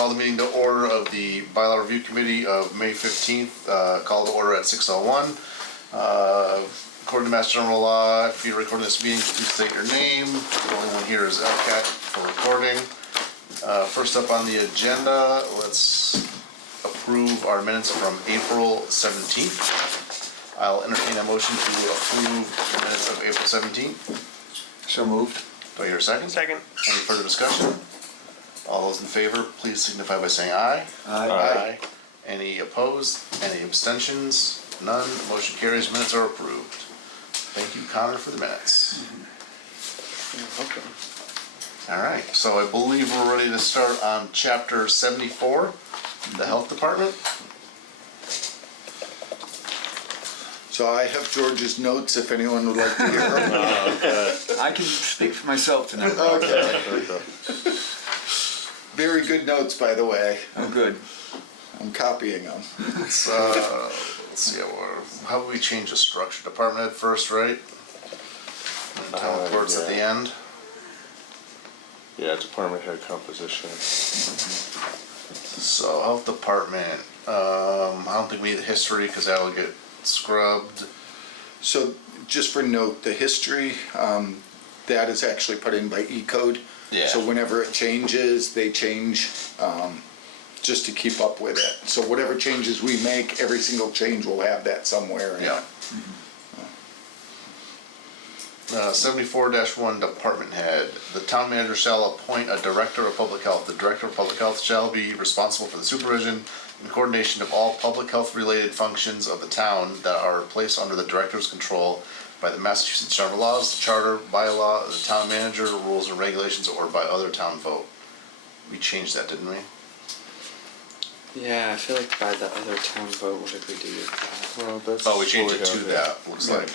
call the meeting to order of the Bylaw Review Committee of May 15th. Call to order at 6:01. According to Mass General Law, if you're recording this meeting, please state your name. The only one here is LCAT for recording. First up on the agenda, let's approve our minutes from April 17th. I'll entertain a motion to approve the minutes of April 17th. So moved. Do I hear a second? Second. Any further discussion? All those in favor, please signify by saying aye. Aye. Any opposed? Any abstentions? None. Motion carries. Minutes are approved. Thank you, Connor, for the minutes. All right, so I believe we're ready to start on chapter 74, the Health Department. So I have George's notes if anyone would like to hear them. I can speak for myself tonight. Okay. Very good notes, by the way. I'm good. I'm copying them. Let's see, how do we change the structure? Department head first, right? And town reports at the end. Yeah, department head composition. So Health Department, I don't think we need the history because that'll get scrubbed. So just for note, the history, that is actually put in by E-code. Yeah. So whenever it changes, they change just to keep up with it. So whatever changes we make, every single change will have that somewhere in it. Yeah. 74-1 Department Head. The town manager shall appoint a director of public health. The director of public health shall be responsible for the supervision and coordination of all public health related functions of the town that are placed under the director's control by the Massachusetts General Laws, the Charter, Bylaw, the town manager, rules and regulations, or by other town vote. We changed that, didn't we? Yeah, I feel like by the other town vote, what did we do? Well, that's Oh, we changed what it to have, that, looks Yeah. like.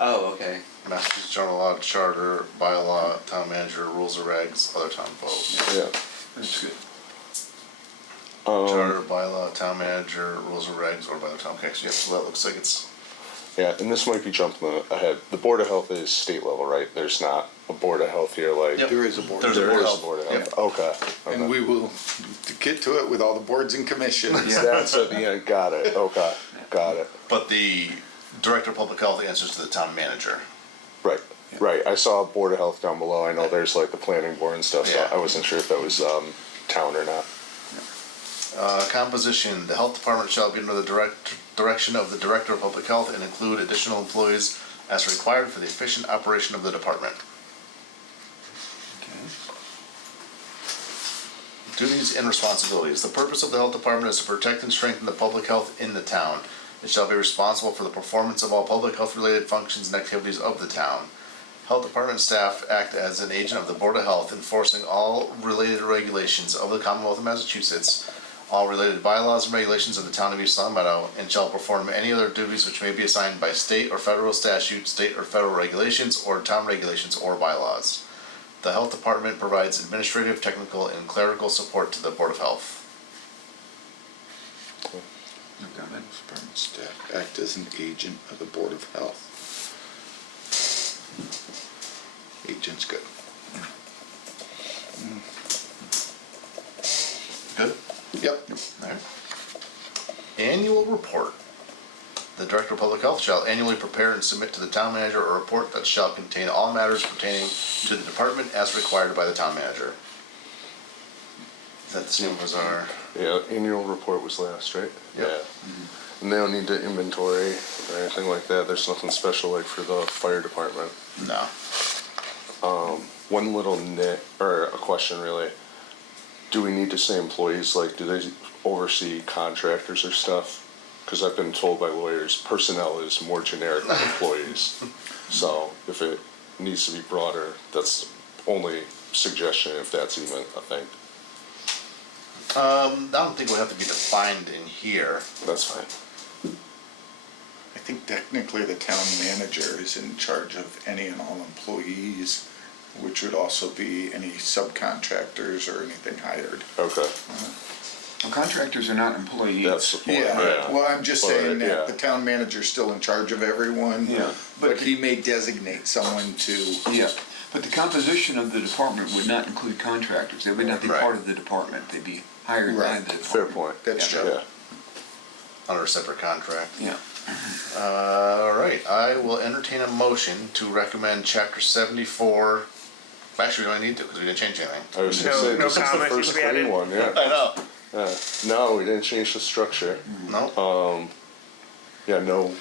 Oh, okay. Massachusetts General Law, Charter, Bylaw, town manager, rules and regs, other town vote. Yeah. That's good. Charter, Bylaw, town manager, rules and regs, or by the town. Okay, so, yeah, so that looks like it's. Yeah, and this might be jumping ahead. The Board of Health is state level, right? There's not a Board of Health here, like. Yep. There is a board. There's a There Board of is Health. a Board of Yep. Health. Okay. And we will get to it with all the boards and commissions. That's at the end. Got it. Okay. Got it. But the director of public health answers to the town manager. Right. Right. I saw Board of Health down below. I know there's like the planning board and stuff, so Yeah. I wasn't sure if that was town or not. Composition, the health department shall be under the direction of the director of public health and include additional employees as required for the efficient operation of the department. Duties and responsibilities. The purpose of the health department is to protect and strengthen the public health in the town. It shall be responsible for the performance of all public health related functions and activities of the town. Health department staff act as an agent of the Board of Health, enforcing all related regulations of the Commonwealth of Massachusetts, all related bylaws and regulations of the town of East Long Meadow, and shall perform any other duties which may be assigned by state or federal statute, state or federal regulations, or town regulations or bylaws. The health department provides administrative, technical, and clerical support to the Board of Health. Department staff act as an agent of the Board of Health. Agent's good. Good? Yep. Alright. Annual report. The Director of Public Health shall annually prepare and submit to the town manager a report that shall contain all matters pertaining to the department as required by the town manager. Is that the same as our? Yeah, annual report was last, right? Yep. Yeah. And they don't need to inventory or anything like that. There's nothing special like for the fire department. No. One little or a question really. Do we need to say employees? Like, do they oversee contractors or stuff? Because I've been told by lawyers, personnel is more generic than employees. So if it needs to be broader, that's only suggestion if that's even a thing. I don't think it would have to be defined in here. That's fine. I think technically the town manager is in charge of any and all employees, which would also be any subcontractors or anything hired. Okay. Well, contractors are not employees. That's the point. Yeah, well, I'm just But, saying that yeah. the town manager's still in charge of everyone. Yeah. But he may designate someone to. Yeah, But the composition of the department would not include contractors. They would not be Right. part of the department. They'd be hired by Right. the department. Fair point. That's Yeah. true. Yeah. Under a separate contract. Yeah. All right, I will entertain a motion to recommend chapter 74. Actually, we don't need to because we didn't change anything. I was gonna No- say, no this is the comment first to be added. clean one, yeah. I know. No, we didn't change the structure. No? Yeah, no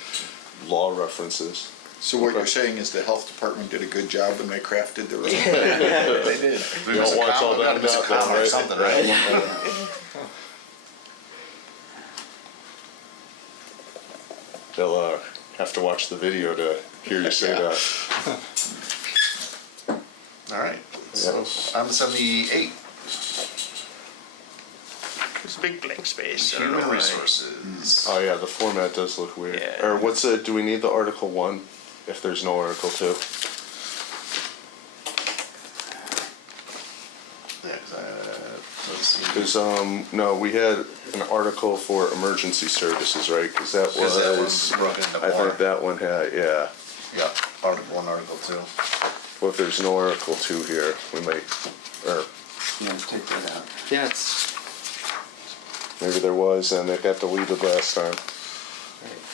law references. So what Okay. you're saying is the health department did a good job when they crafted the rule? They did. We You miss don't a want comma, all we gotta that miss a out there, comma or right? something, right? They'll have to watch the video to hear you say Yeah. that. All right, so on to 78, It's a big blank space. I don't know human why. resources. Oh yeah, the format does look weird. Yeah. Or what's it? Do we need the Article 1 if there's no Article 2? Yeah, 'cause let's see. Because no, we had an article for emergency services, right? Because that Because that was. one's broken into I more. think that one had, yeah. Yeah, Article 1, Article 2. Well, if there's no Article 2 here, we might, or Yeah, let's take that out. Yeah, it's maybe there was and it got deleted last time.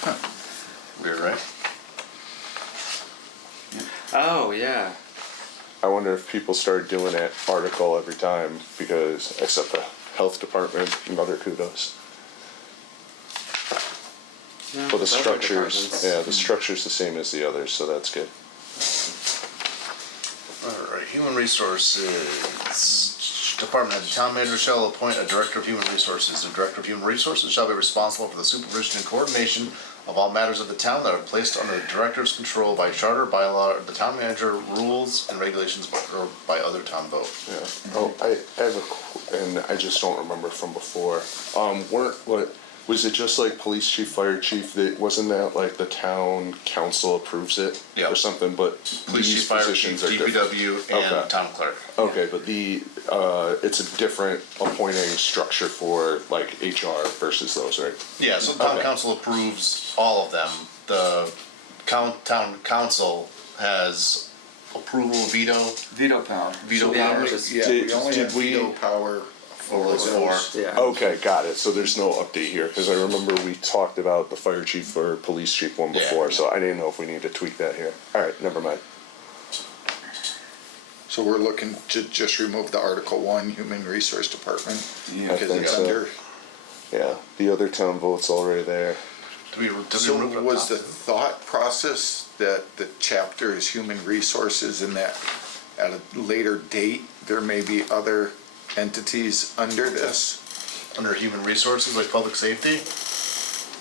right. Weird, right? Oh, yeah. I wonder if people start doing that article every time because, except the health department, another kudos. No, But the with other structures, departments. yeah, the structure's the same as the others, so that's good. All right, human resources. Department head, the town manager shall appoint a director of human resources. The director of human resources shall be responsible for the supervision and coordination of all matters of the town that are placed under the director's control by charter, bylaw, the town manager, rules and regulations, or by other town vote. Yeah. Oh, I have and I just don't remember from before. Was it just like police chief, fire chief? That wasn't that like the town council approves it Yeah. or something? But Police these chief, fire chief, positions are different. DPW, and Okay. town clerk. Okay, but it's a different appointing structure for like HR versus those, right? Yeah, so the town Okay. council approves all of them. The town council has approval, veto, Veto power. veto Yeah, power. just- Yeah, Did- we only did have we- veto power for Those those. four. Yeah. Okay, got it. So there's no update here because I remember we talked about the fire chief or police chief one Yeah. before, so I didn't know if we need to tweak that here. All right, never mind. So we're looking to just remove the Article 1, Human Resource Department, Yeah. because think it's so. under. Yeah, the other town vote's already there. Did we So remove it up was top? the thought process that the chapter is Human Resources and that at a later date, there may be other entities under this? Under human resources, like public safety?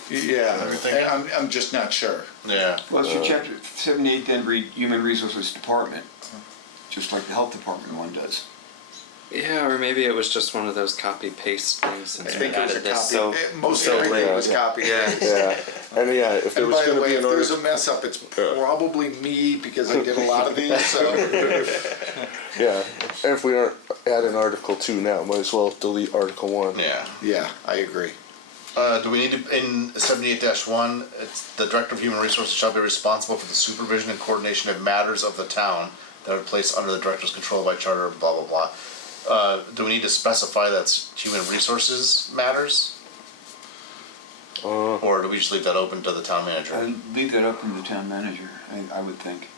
Yeah, Everything? and I'm just not sure. Yeah. Well, it's your chapter 78 then read Human Resources Department, just like the health department one does. Yeah, or maybe it was just one of those copy paste things since I we think it was a added this. copy, So most so everything late. was copied. Yeah. Yeah, and yeah, if there And was by the gonna way, be if an there's a article, mess up, it's probably me because I did a lot of these, so. yeah, and if we aren't adding Article 2 now, might as well delete Article 1. Yeah. Yeah, I agree. Do we need to, in 78-1, it's the director of human resources shall be responsible for the supervision and coordination of matters of the town that are placed under the director's control by charter, blah, blah, blah. Do we need to specify that's human resources matters? Or do we just leave that open to the town manager? I leave that up to the town manager, I would think.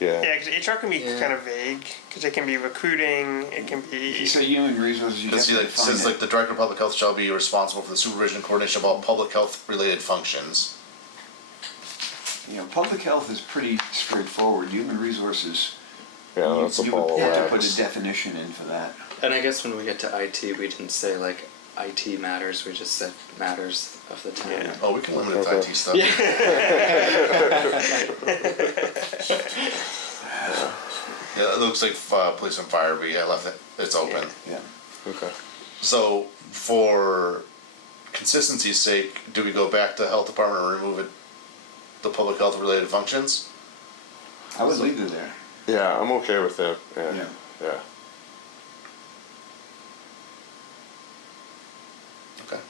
Yeah, Yeah, because HR can be Yeah. kind of vague, because it can be recruiting, it can If you be. say human resources, you have Because to he like, define says it. like the director of public health shall be responsible for the supervision and coordination of all public health related functions. You know, public health is pretty straightforward. Human resources, yeah, that's a you ball would of have to put wax. a definition in for that. And I guess when we get to IT, we didn't say like IT matters. We just said matters of the town. Yeah. Oh, we can limit it to Okay. IT stuff. Yeah, it looks like police and fire, but yeah, left it, it's open. Yeah. Okay. So for consistency's sake, do we go back to health department and remove it, the public health related functions? I would leave it there. Yeah, I'm okay with that. Yeah. Yeah. Yeah. Okay.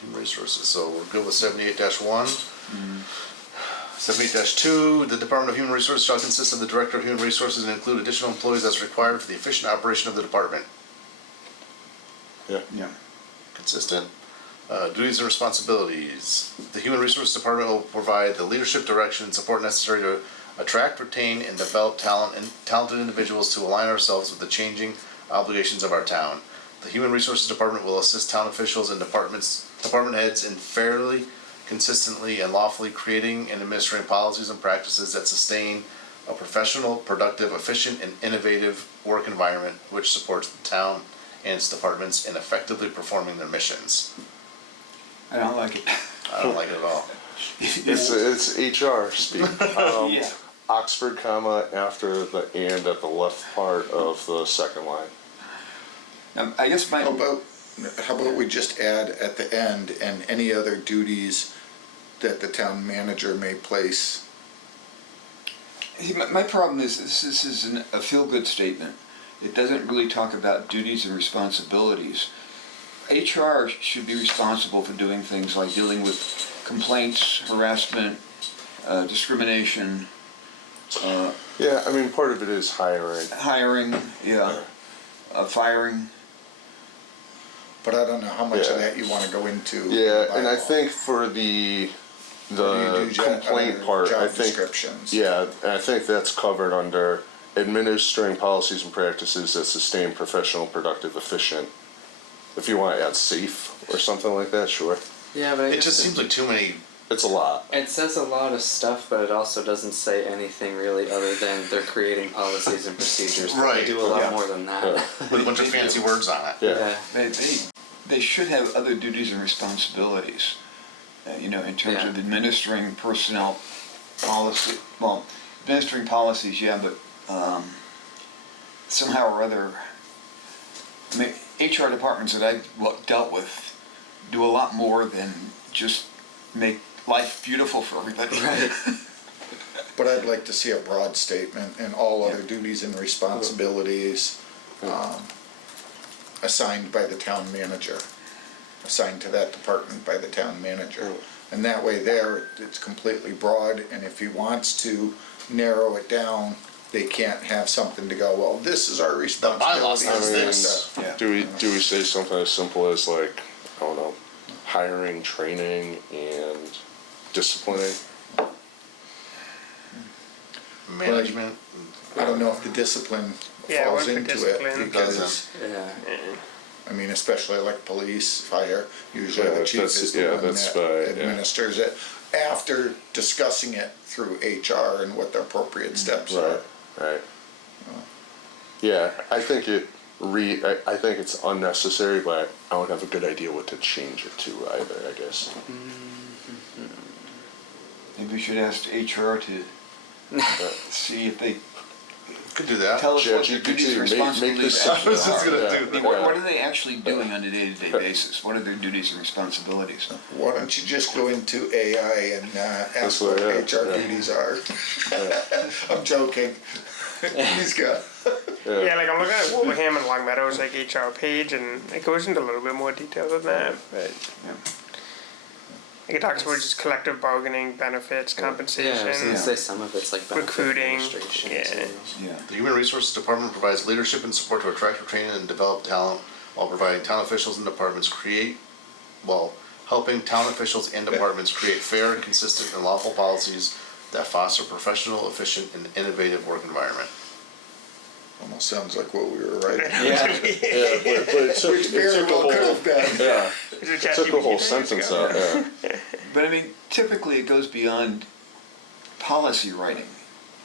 Human resources, so we're good with 78-1. 78-2, the Department of Human Resources shall consist of the Director of Human Resources and include additional employees as required for the efficient operation of the department. Yeah. Yeah. Consistent. Duties and responsibilities. The Human Resources Department will provide the leadership, direction, and support necessary to attract, retain, and develop talented individuals to align ourselves with the changing obligations of our town. The Human Resources Department will assist town officials and department heads in fairly, consistently, and lawfully creating and administering policies and practices that sustain a professional, productive, efficient, and innovative work environment which supports the town and its departments in effectively performing their missions. I don't like it. I don't like it at all. It's HR speak. Yeah. Oxford comma after the and at the left part of the second line. I guess my, How about we just add at the end, and any other duties that the town manager may place? see, my problem is this is a feel-good statement. It doesn't really talk about duties and responsibilities. HR should be responsible for doing things like dealing with complaints, harassment, discrimination, Yeah, I mean, part of it is hiring. hiring, firing. But I don't know how much of Yeah. that you wanna go into. Yeah, and I bylaw. think for the Or do you do complaint part, job I think, descriptions? yeah, and I think that's covered under administering policies and practices that sustain professional, productive, efficient. If you want to add safe or something like that, sure. Yeah, but I It guess just seems like too many. It's a lot. it says a lot of stuff, but it also doesn't say anything really other than they're creating policies and procedures. But Right, They do a lot yeah. more than that. Yeah. With a bunch of fancy words on it. Yeah. They should have other duties and responsibilities, in terms Yeah. of administering personnel policy, well, administering policies, yeah, but somehow or other, I mean, HR departments that I've dealt with do a lot more than just make life beautiful for everybody. But I'd like to see a broad statement and all other Yeah. duties and responsibilities assigned by the town manager, assigned to that department by the town manager. And that way there, it's completely broad, and if he wants to narrow it down, they can't have something to go, well, this is our responsibility. says and this. that. Yeah. Do we say something as simple as like, I don't know, hiring, training, and disciplining? Management. I don't know if the discipline Yeah, falls what's the into it, discipline? because, Yeah. I mean, especially like police, fire, usually Yeah, the chief that's- is the yeah, one that's that by- yeah. administers it, after discussing it through HR and what the appropriate steps are. Right. Yeah, I think I think it's unnecessary, but I don't have a good idea what to change it to either, I guess. Maybe we should ask HR to see if they Could do that. tell us what their ChatGPT, duties and make responsibilities this actually I was just are. gonna Yeah. do I mean, what are they actually doing on a day-to-day basis? What are their duties and responsibilities? Why don't you just go into AI and ask what what- yeah, HR yeah. duties are? I'm joking. He's got, Yeah, like I'm looking at Wilbraham and Long Meadows, like HR page, and it goes into a little bit more detail than that. But like it talks about just collective bargaining, benefits, Yeah, I was compensation, gonna say some of it's like benefit recruiting. administration, Yeah. too. Yeah. The Human Resources Department provides leadership and support to attract, retain, and develop talent while providing town officials and departments helping town officials and departments create fair, consistent, and lawful policies that foster professional, efficient, and innovative work environment. almost sounds like what we were writing. Yeah, but it took, Which very well could have been. Yeah, Is it it took a whole ChatGPT? sentence out, yeah. But I mean, typically it goes beyond policy writing.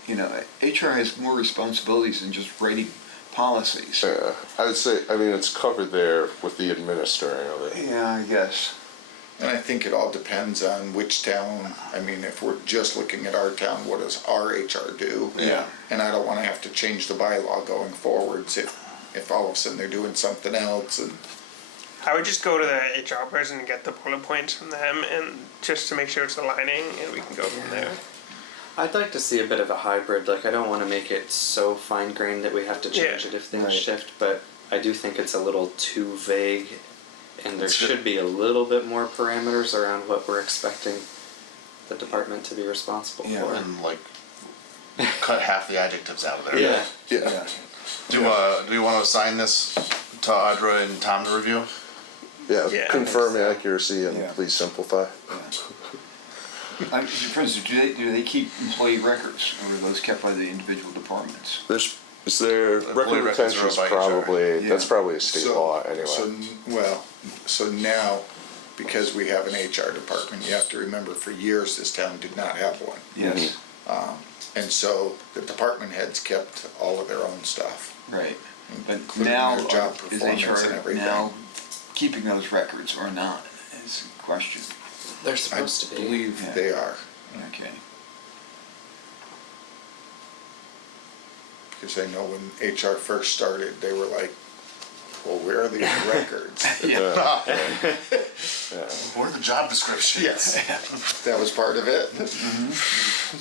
HR has more responsibilities than just writing policies. Yeah, I would say, I mean, it's covered there with the administering of it. Yeah, I guess. And I think it all depends on which town, I mean, if we're just looking at our town, what does our HR do? Yeah. And I don't wanna have to change the bylaw going forwards if all of a sudden they're doing something else and. I would just go to the HR person and get the bullet points from them, and just to make sure it's aligning, and we can go from there. I'd like to see a bit of a hybrid. Like I don't want to make it so fine grained that we have to change Yeah. it if things Right. shift, but I do think it's a little too vague, and there It's should be a little bit more parameters around what we're expecting the department to be responsible Yeah. for. And like, cut half the adjectives out of there. Yeah. Yeah. Do we want to assign this to Audra and Tom to review? Yeah, Yeah. confirm I think so. accuracy and Yeah. please simplify. For instance, do they keep employee records, or are those kept by the individual departments? Is there, Employee record records are retention is by HR. probably, Yeah. that's probably a state law So, anyway. so now, because we have an HR department, you have to remember, for years, this town did not have one. Yes, And so the department heads kept all of their own stuff. right. But Including now, their job is performance and HR everything. now keeping those records or not, is the question. They're I supposed to be. believe Yeah. they are, Okay. because I know when HR first started, they were like, well, where are these records? Yeah. Or the job description? Yes. That was part of it.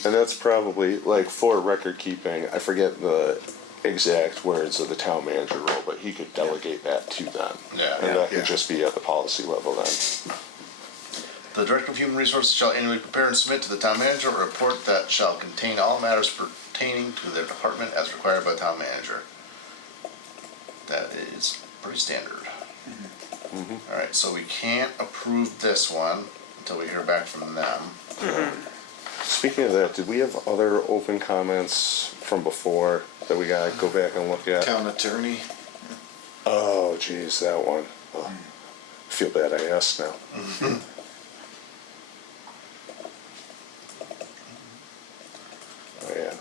And that's probably, like, for record keeping, I forget the exact words of the town manager role, but he could delegate that to them. Yeah. And that Yeah. could just be at the policy level then. The Director of Human Resources shall annually prepare and submit to the town manager a report that shall contain all matters pertaining to their department as required by the town manager. That is pretty standard. All right, so we can't approve this one until we hear back from them. Speaking of that, did we have other open comments from before that we gotta go back and look at? Town attorney, Oh, geez, that one. Oh, I feel bad I asked now. Oh, yeah.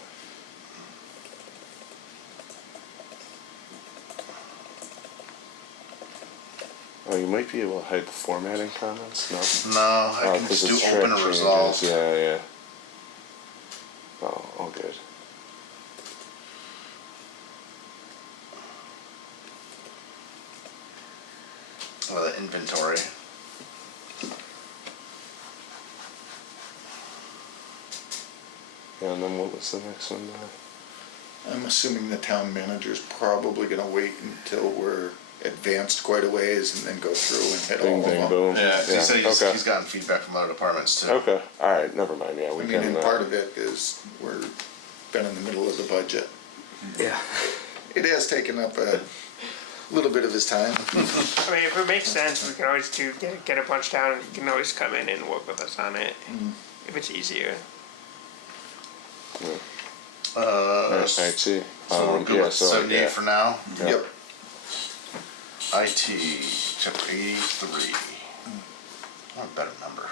Oh, you might be able to hide the formatting comments, no? No, I Oh, can 'cause just it's do track open and changes. resolve. Yeah, yeah. Oh, all good. Or the inventory. Yeah, and then what was the next one? I'm assuming the town manager's probably gonna wait until we're advanced quite a ways and then go through and hit Bing, all of bing, them. boom. Yeah, he said okay. he's gotten feedback from other departments too. Okay, all right, never mind. Yeah, I we mean, can. and part of it is we're been in the middle of the budget. Yeah. It has taken up a little bit of his time. I mean, if it makes sense, we can always get it punched out, and you can always come in and work with us on it if it's easier. I see. So we're good yeah, with so, 78 yeah. for now. Yeah. Yep. IT, chapter 83. I want a better number.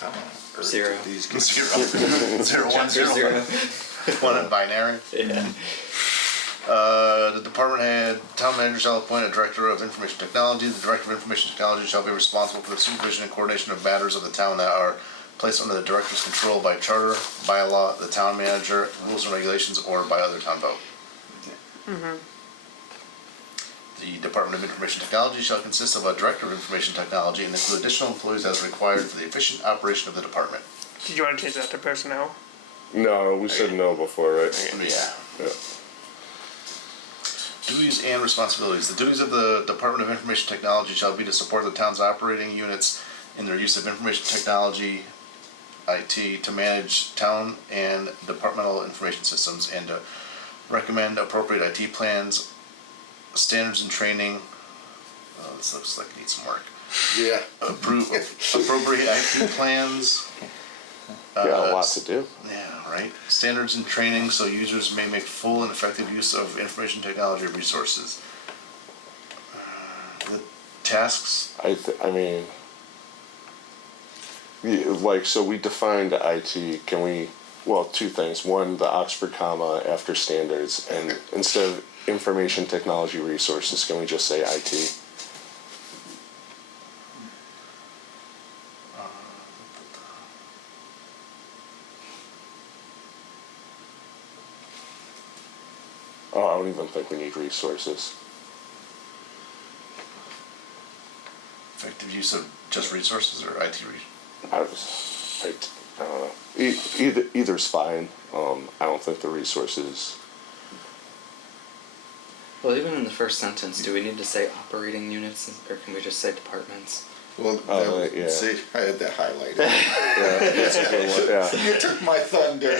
How on earth Zero. did these get- Zero. Zero, one, zero, Zero. one in binary. Yeah. The department head, town manager shall appoint a director of information technology. The director of information technology shall be responsible for the supervision and coordination of matters of the town that are placed under the director's control by charter, bylaw, the town manager, rules and regulations, or by other town vote. The Department of Information Technology shall consist of a director of information technology and include additional employees as required for the efficient operation of the department. Did you want to change that to personnel? No, we said no before, right? Yeah. Yeah. Duties and responsibilities. The duties of the Department of Information Technology shall be to support the town's operating units in their use of information technology, IT, to manage town and departmental information systems, and to recommend appropriate IT plans, standards and training. Oh, this looks like it needs some work. Yeah. Approve appropriate IT plans. Yeah, a lot to do. Yeah, right. Standards and training so users may make full and effective use of information technology resources. The tasks. I mean, yeah, like, so we defined IT. Can we? Well, two things. One, the Oxford comma after standards, and instead of information technology resources, can we just say IT? Oh, I don't even think we need resources. Effective use of just resources or IT I don't know. Either's fine. I don't think the resources. Well, even in the first sentence, do we need to say operating units, or can we just say departments? Well, yeah. see, I had that highlighted. Yeah, that's a good one, yeah. You took my thunder.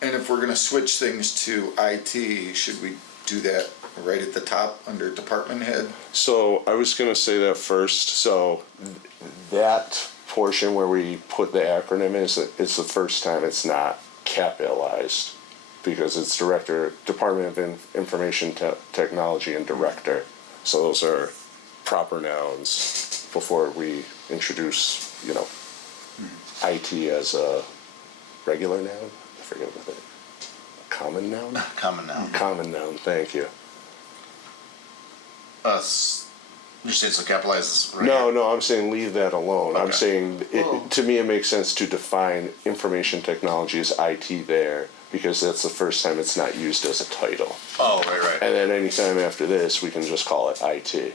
And if we're gonna switch things to IT, should we do that right at the top under department head? So I was gonna say that first, so that portion where we put the acronym is, it's the first time it's not capitalized, because it's Department of Information Technology and Director. So those are proper nouns before we introduce, IT as a regular noun. I forget what it is. Common noun? Common noun. Common noun, thank you. You say so capitalize this right No, here? no, I'm saying leave that alone. I'm Okay. saying, to me, it makes sense to define information technology as IT there, because that's the first time it's not used as a title. Oh, right. And then anytime after this, we can just call it IT.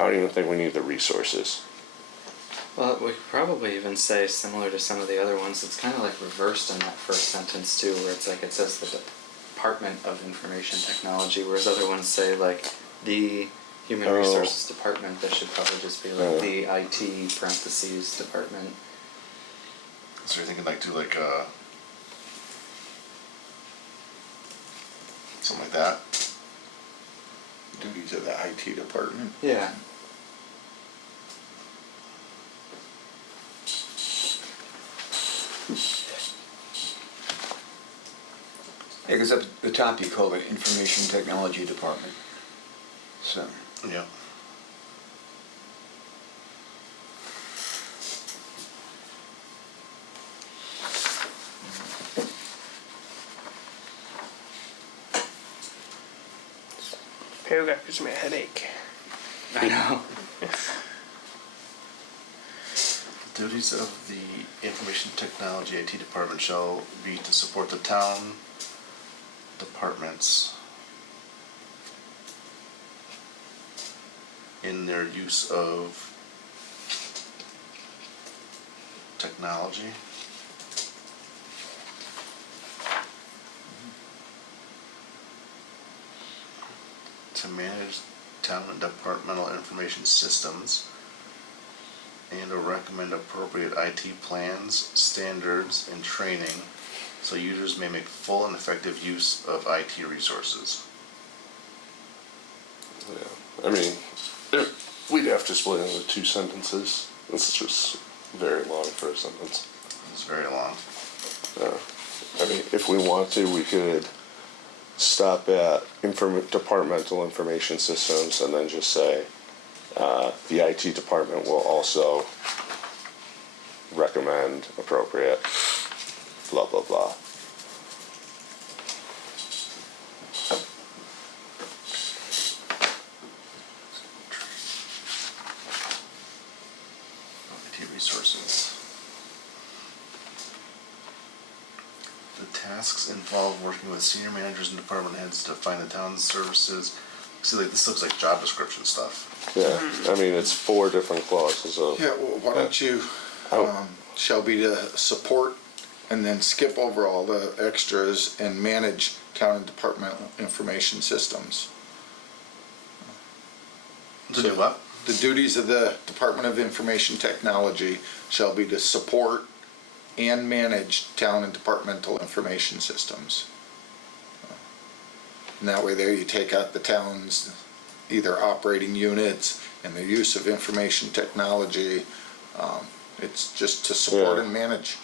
I don't even think we need the resources. Well, we could probably even say similar to some of the other ones. It's kind of like reversed in that first sentence too, where it's like it says the Department of Information Technology, whereas other ones say like the Human Oh. Resources Department. That should probably just be like the IT parentheses department. So you're thinking like do like something like that. Duties of the IT department. Yeah. Yeah, because up at the top you call it Information Technology Department. So, Yeah. Paragraph gives me a headache. I know. Duties of the Information Technology IT Department shall be to support the town departments in their use of technology. To manage town and departmental information systems and or recommend appropriate IT plans, standards, and training so users may make full and effective use of IT resources. Yeah. I mean, we'd have to split it into 2 sentences. This is just very long for a sentence. It's very long. I mean, if we want to, we could stop at departmental information systems and then just say the IT department will also recommend appropriate blah blah blah. IT resources. The tasks involve working with senior managers and department heads to define the town's services. See, like this looks like job description stuff. Yeah, I mean, it's 4 different clauses of. Yeah, well, why don't you, shall be to support and then skip over all the extras and manage town and departmental information systems. To do what? The duties of the Department of Information Technology shall be to support and manage town and departmental information systems. And that way there you take out the town's either operating units and the use of information technology. It's just to support Yeah. and manage.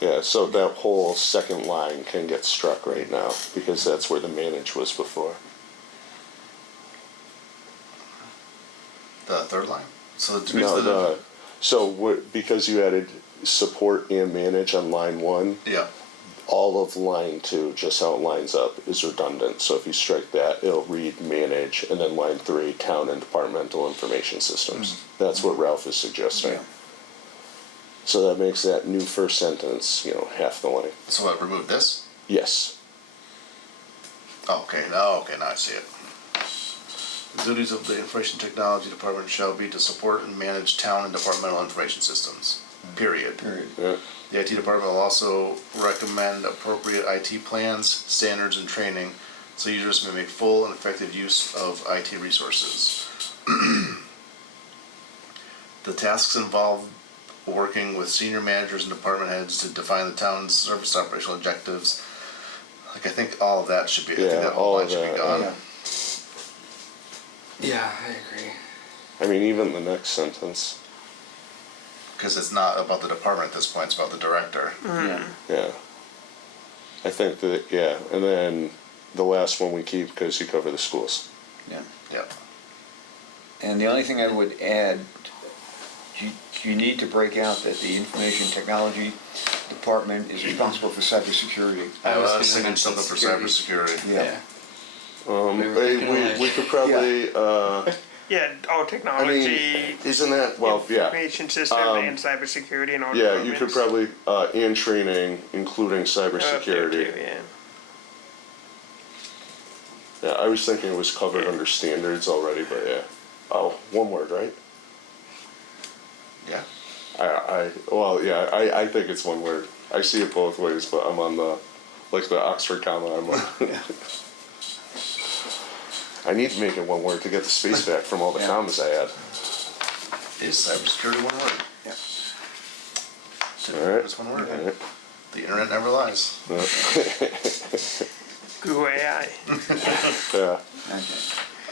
Yeah, so that whole second line can get struck right now because that's where the manage was before. The third line? So the duties No, of the. because you added support and manage on line 1, Yeah. all of line 2, just how it lines up, is redundant. So if you strike that, it'll read manage, and then line 3, town and departmental information systems. That's what Ralph is suggesting. Yeah. So that makes that new first sentence, half the length. So what, remove this? Yes. Oh, okay, now I see it. The duties of the Information Technology Department shall be to support and manage town and departmental information systems. Period. Yeah. The IT department will also recommend appropriate IT plans, standards, and training so users may make full and effective use of IT resources. The tasks involve working with senior managers and department heads to define the town's service operational objectives. Like, I think all of that should be, I think Yeah, that whole all line of should be that, gone. Yeah. Yeah, I agree. I mean, even the next sentence, Cause it's not about the department at this point, it's about the director. Yeah. yeah. I think that, yeah, and then the last one we keep because you cover the schools. Yeah. Yep. And the only thing I would add, you need to break out that the information technology department is responsible for cybersecurity. I was gonna thinking mention something for security. cybersecurity. Yeah. We could probably, Yeah, all technology, isn't that, well, yeah. information system, and cybersecurity and all. Yeah, you could departments. probably, and training, including Up there cybersecurity. too, yeah. Yeah, I was thinking it was covered under standards already, but yeah. Oh, one word, right? Yeah. Well, yeah, I think it's one word. I see it both ways, but I'm on the, like the Oxford comma, I'm on. I need to make it one word to get the space back from all the Yeah. commas I had. Is cybersecurity one word? Yeah. Alright. It's one word. Alright. The internet never lies. Google AI. Yeah. Okay.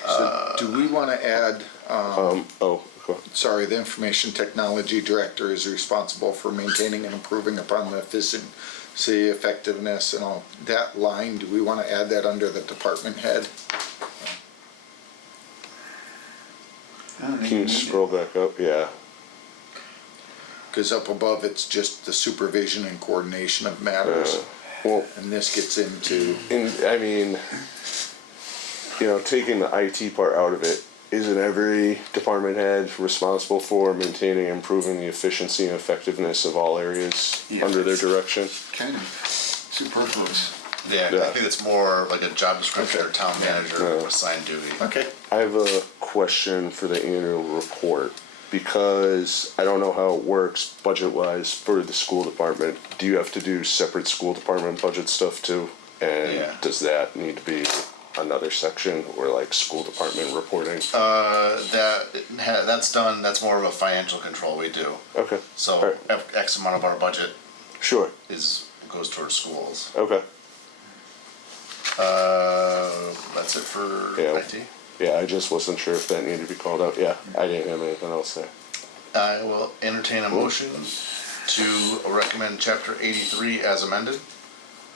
So do we want to add, Oh, go on. sorry, the information technology director is responsible for maintaining and improving upon the efficiency, effectiveness, and all that line? Do we want to add that under the department head? I don't think Can we you need scroll back up? Yeah. Because up above, it's just the supervision and coordination of matters. Well, And this gets into, I mean, taking the IT part out of it, isn't every department head responsible for maintaining and improving the efficiency and effectiveness of all areas Yeah. under their direction? kind of superfluous. Yeah, Yeah. I think it's more like a job description or Okay. town manager Yeah. assigned duty. okay, I have a question for the annual report because I don't know how it works budget-wise for the school department. Do you have to do separate school department budget stuff too? And Yeah. does that need to be another section or like school department reporting? That's done, that's more of a financial control we do. Okay. So Alright. X amount of our budget Sure. goes towards schools. Okay. That's it for Yeah. IT. Yeah, I just wasn't sure if that needed to be called out. Yeah, I didn't have anything else there. I will entertain a motion to recommend chapter 83 as amended.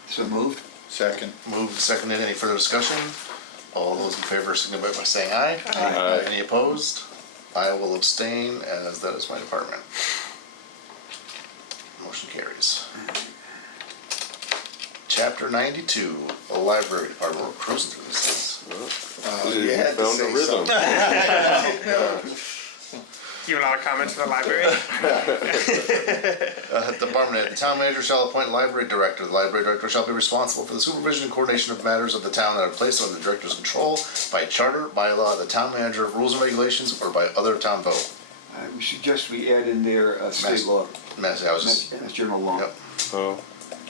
So moved? second. Moved and seconded. Any further discussion? All those in favor signify by saying aye. Aye. Any opposed? I will abstain as that is my department. Motion carries. Chapter 92, the library department. We're cruising through these things. You had to Found a say rhythm. something. You have a lot of comments for the library. Department head, the town manager shall appoint library director. The library director shall be responsible for the supervision and coordination of matters of the town that are placed under the director's control by charter, bylaw, the town manager, rules and regulations, or by other town vote. We suggest we add in there state Mass- law, Mass, I was just, Mass General law. yep. Oh,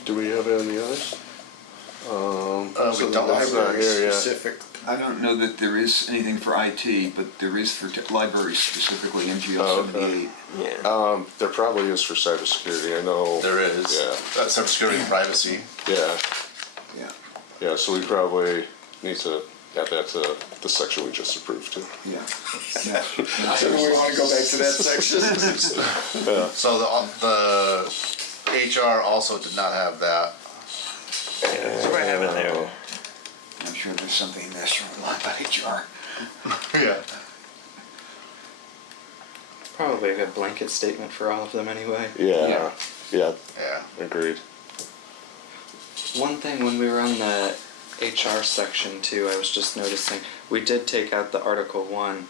do we have any others? So We the don't have library here, yeah. specific, I don't know that there is anything for IT, but there is for libraries specifically, MGL Oh, 78. Yeah. There probably is for cybersecurity. I know. There is. Yeah. Cybersecurity and privacy. Yeah. Yeah, Yeah. So we probably need to add that to the section we just approved too. yeah. so we want to go back to that section? Yeah. So the HR also did not have that. So I have it there. I'm sure there's something in this from a lot about HR. Yeah. Probably a good blanket statement for all of them anyway. Yeah. Yeah. Yeah. Yeah. Agreed. One thing when we were on the HR section too, I was just noticing, we did take out the Article 1,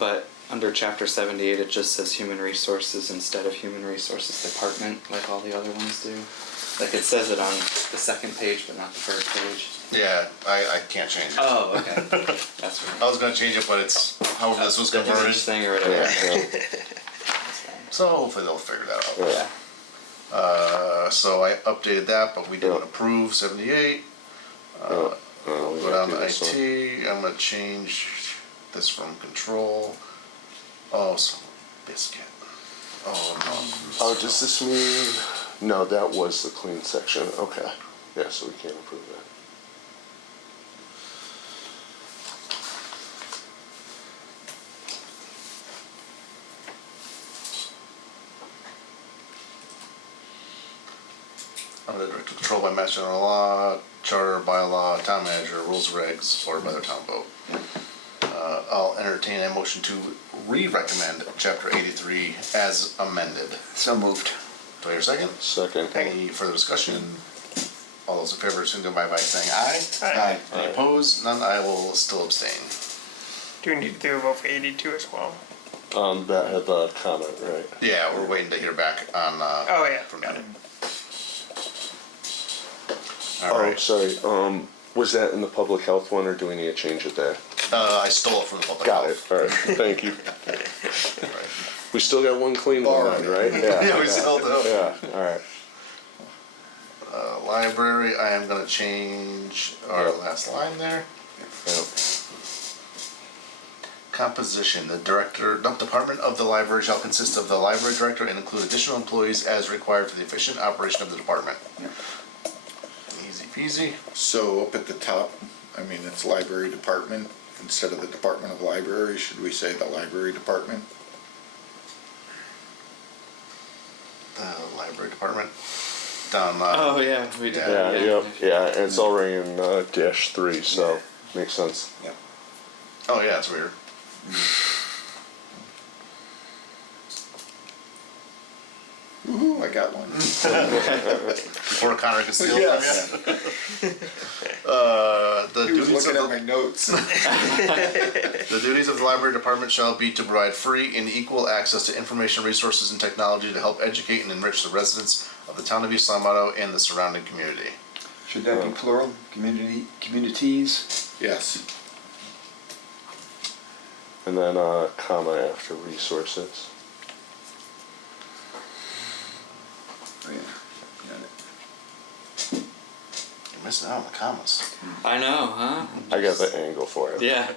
but under Chapter 78 it just says Human Resources instead of Human Resources Department, like all the other ones do. Like it says it on the second page, but not the first page. Yeah, I can't change it. Oh, okay. That's I right. was gonna change it, but it's however this was The converted. image thing or whatever. Yeah. Yeah. That's fine. So hopefully they'll figure that out. Yeah. Yeah. So I updated that, but we didn't Yeah. approve 78. We Go down gotta do to this one. IT. I'm gonna change this from control. Oh, so Biscuit. Oh, no. Oh, does this mean, no, that was the clean section, okay. Yeah, so we can't approve that. Under direct control by Mass General Law, Charter, Bylaw, Town Manager, Rules and Regs, supported by the town vote. I'll entertain a motion to re-recommend Chapter 83 as amended. So moved. Do I hear a second? Second. Any further discussion? All those in favor, signify by saying aye. Aye. Any opposed? None. I will still abstain. Do we need to do a vote for 82 as well? That had the comment, right? Yeah, we're waiting to hear back on, Oh, yeah. from Got them. it. All Oh, right. sorry, was that in the public health one, or do we need to change it there? I stole it from the public Got it, health. all right, thank you. Right. We still got one clean one, Borrowed it. right? Yeah, we still do. Yeah, all right. Library, I am gonna change our Yep. last line there. Yep. Composition, the department of the library shall consist of the library director and include additional employees as required for the efficient operation of the department. Easy peasy. So up at the top, I mean, it's library department, instead of the Department of Library, should we say the library department? The library department. Down, Oh yeah, we did. Yeah, that, yep, yeah, and it's already in -3, so, makes sense. oh yeah, it's weird. Woohoo, I got one. Before Connor can steal Yes. from you. The He was duties of looking at the my notes. The duties of the library department shall be to provide free and equal access to information, resources, and technology to help educate and enrich the residents of the town of East Long Meadow and the surrounding community. Should that be plural? Communities? Yes. And then, comma after resources. Oh, yeah. Got it. You're missing out on the commas. I know, huh? I got the angle for it. Yeah.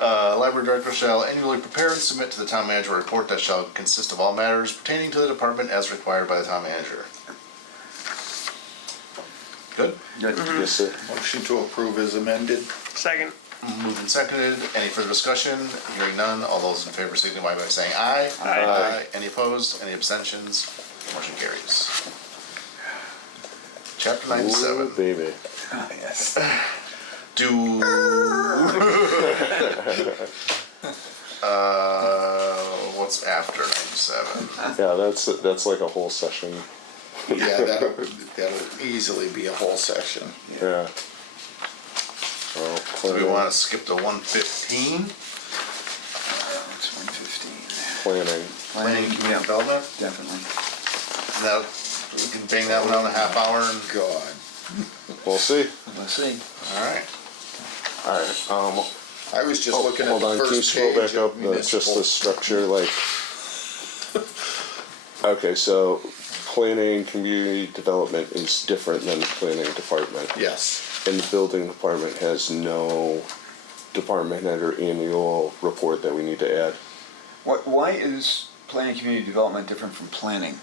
Library director shall annually prepare and submit to the town manager a report that shall consist of all matters pertaining to the department as required by the town manager. Good? Good. Yes, sir. Motion to approve is amended. Second. Moved and seconded. Any further discussion? Hearing none. All those in favor signify by saying aye. Aye. Any opposed? Any abstentions? Motion carries. Chapter 97. Ooh, baby. Ah, yes. Do what's after 97? Yeah, that's like a whole session. Yeah, that'll easily be a whole session. Yeah. Oh, Do we planning, want to skip to 115? It's 1:15. Planning Planning, planning. community yeah, development. definitely. Now we can bang that one out in a half hour. And God. We'll see. Let's see. all right. All right. I was just looking at Hold on. the Can you first scroll page back up? of Just the municipal. structure, like. Okay, so planning community development is different than the planning department. Yes. And the building department has no department head or annual report that we need to add. Why is planning community development different from planning?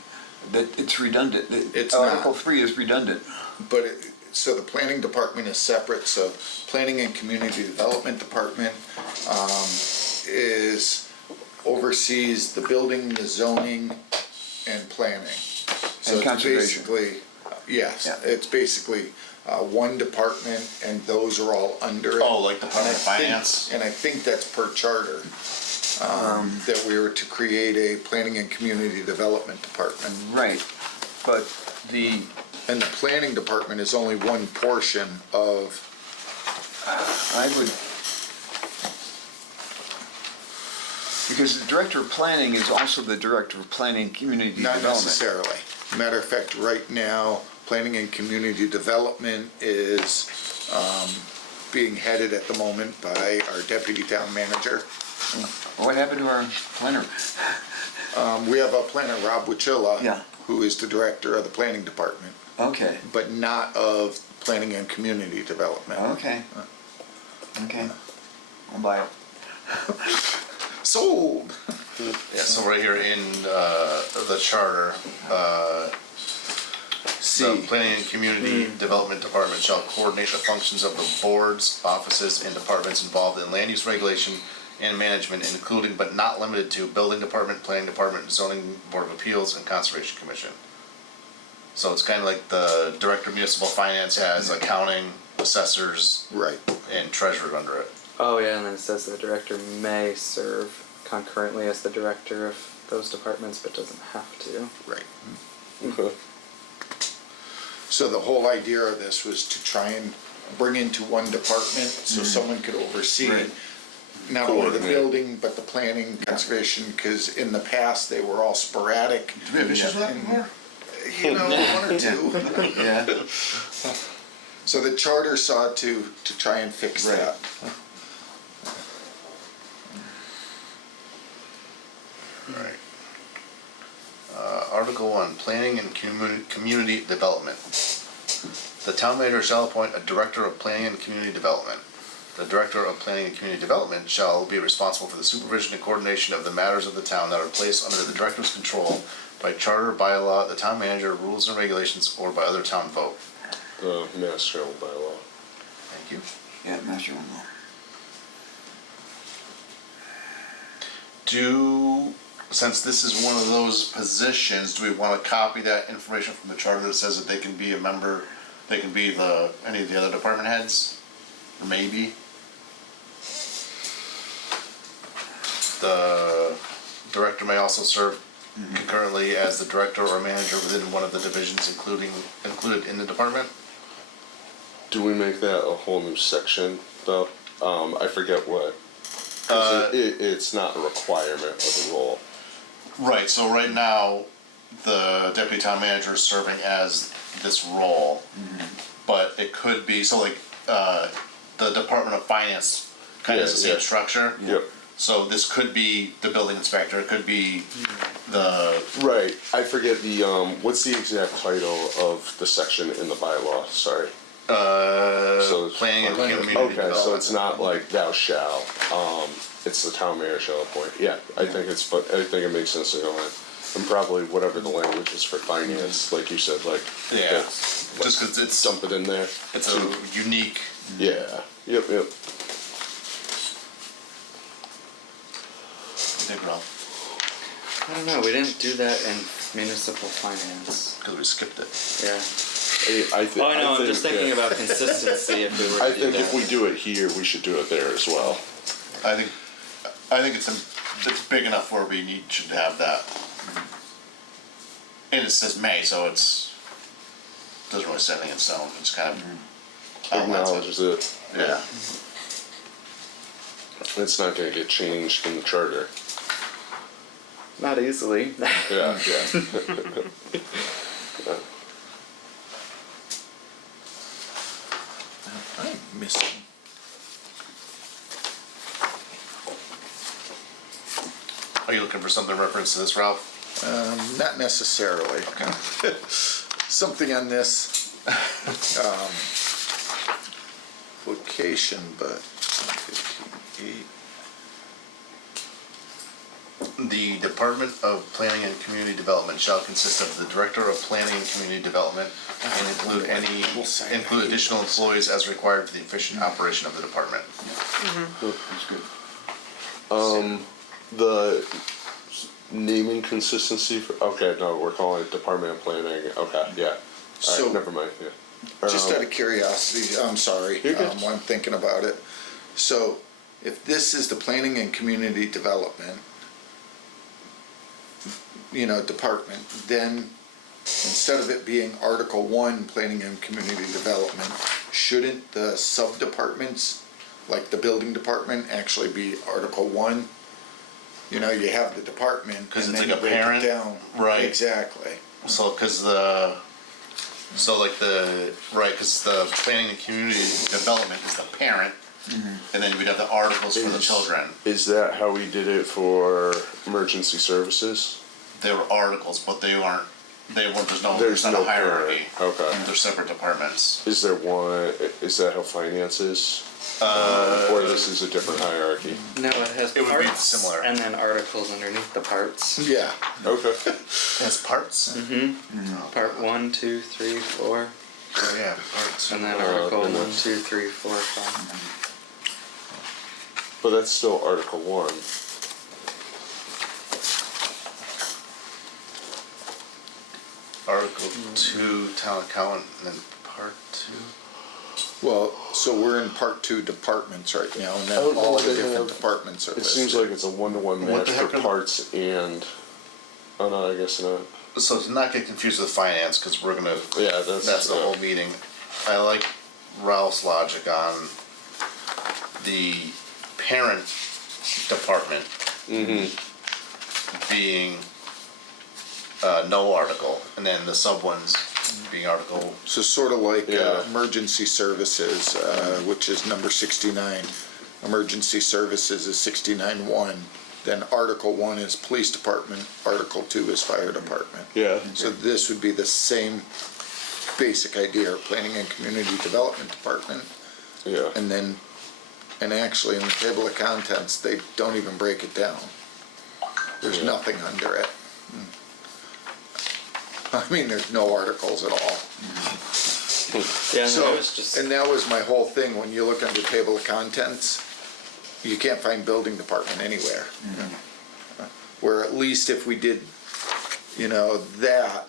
That it's redundant. It's Article not. 3 is redundant. But, so the planning department is separate, so planning and community development department, oversees the building, the zoning, and planning. So And it's conservation. basically, yes, Yeah. it's basically, one department, and those are all under it. Oh, like Department of And I think- Finance? And I think that's per charter, that we were to create a planning and community development department. Right. But the, And the planning department is only one portion of, I would, because the director of planning is also the director of planning community not development. necessarily. Matter of fact, right now, planning and community development is being headed at the moment by our deputy town manager. What happened to our planner? We have a planner, Rob Wachilla, Yeah. who is the director of the planning department, Okay, but not of planning and community development. okay. Okay. I'll buy it. Sold. Yeah, so right here in, the charter, C. the Planning and Community Development Department shall coordinate the functions of the boards, offices, and departments involved in land use regulation and management, including but not limited to Building Department, Planning Department, Zoning Board of Appeals, and Conservation Commission. So it's kind of like the Director of Municipal Finance has accounting, assessors, Right. and treasurer under it. Oh yeah, and then it says the director may serve concurrently as the director of those departments, but doesn't have to. Right. Okay. So the whole idea of this was to try and bring into one department so someone could oversee Right. not only the Coordinate. building, but the planning, conservation, because in the past, they were all sporadic. Do we have issues with that anymore? You know, one or two. Yeah. So the charter sought to try and fix Right. that. Alright. Article 1, Planning and Community Development. The town manager shall appoint a director of planning and community development. The director of planning and community development shall be responsible for the supervision and coordination of the matters of the town that are placed under the director's control by charter, bylaw, the town manager, rules and regulations, or by other town vote. The Mass General Bylaw. Thank you. Yeah, Master One Law. Since this is one of those positions, do we want to copy that information from the charter that says that they can be a member, they can be any of the other department heads? Or maybe? The director may also serve concurrently as the director or manager within one of the divisions included in the department? Do we make that a whole new section though? I forget what. 'Cause it's not a requirement of the role. Right, so right now, the deputy town manager is serving as this role, but it could be, so like, the Department of Finance kind of has the Yeah, same yeah. structure. Yep. So this could be the building inspector, it could be the, Right. I forget the what's the exact title of the section in the bylaw? Sorry. So it's planning and community okay, development. so it's not like thou shall. It's the town mayor shall appoint. Yeah, I think I think it makes sense to go in. And probably whatever the language is for finance, like you said, like Yeah, that's- just cause it's dump it in there. a unique, Yeah. Yep. I think, Ralph, I don't know. We didn't do that in municipal finance. cause we skipped it. Yeah. I think. Oh no, I'm just thinking yeah. about consistency. If we were to I do think that. if we do it here, we should do it there as well. I think it's big enough where should have that. And it says may, so doesn't really set anything in stone, it's kind of outlines it. Acknowledges it. Yeah, It's not gonna get changed in the charter. Not easily. Yeah, yeah. I'm missing. are you looking for something in reference to this, Ralph? Not necessarily. Something on this location, but 15.8. The Department of Planning and Community Development shall consist of the Director of Planning and Community Development and include additional employees as required for the efficient operation of the department. That's good. The naming consistency for, okay, no, we're calling it Department of Planning, okay, yeah. So- Alright, never mind, yeah. Just out of curiosity, I'm sorry, You're good. while I'm thinking about it. So if this is the planning and community development, department, then instead of it being Article 1, planning and community development, shouldn't the sub-departments, like the building department, actually be Article 1? You have the department. 'Cause and it's then like a you break it parent, down. right. Exactly. So, cause the Planning and Community Development is the parent, and then we'd have the articles for the children. Is that how we did it for emergency services? They were articles, but they weren't there's not a hierarchy. parent. Okay. They're separate departments. Is there one, is that how finance is? Or this is a different hierarchy? No, it has It would be parts similar. and then articles underneath the parts. Yeah, Okay. It has parts? Part 1, 2, 3, 4, Oh, yeah, parts. and then article and 1, then- 2, 3, 4, 5. But that's still Article 1. Article 2, town accountant, and then part 2. well, so we're in part 2 departments right now, and I then don't know all what the they different have. departments are It listed. seems like it's a one-to-one What match the heck for are the- parts and, oh no, I guess not. So to not get confused with finance, because we're gonna, Yeah, that's the whole meeting. I like Ralph's logic on the parent department being no article, and then the sub ones being article. So sort of like Yeah. emergency services, which is number 69. Emergency services is 69-1. Then Article 1 is police department, Article 2 is fire department. Yeah. So this would be the same basic idea, planning and community development department. Yeah. And then, and actually in the table of contents, they don't even break it down. There's Yeah. nothing under it. I mean, there's no articles at all. Yeah, and So, it was just. and that was my whole thing, when you look under table of contents, you can't find building department anywhere. Where at least if we did, that,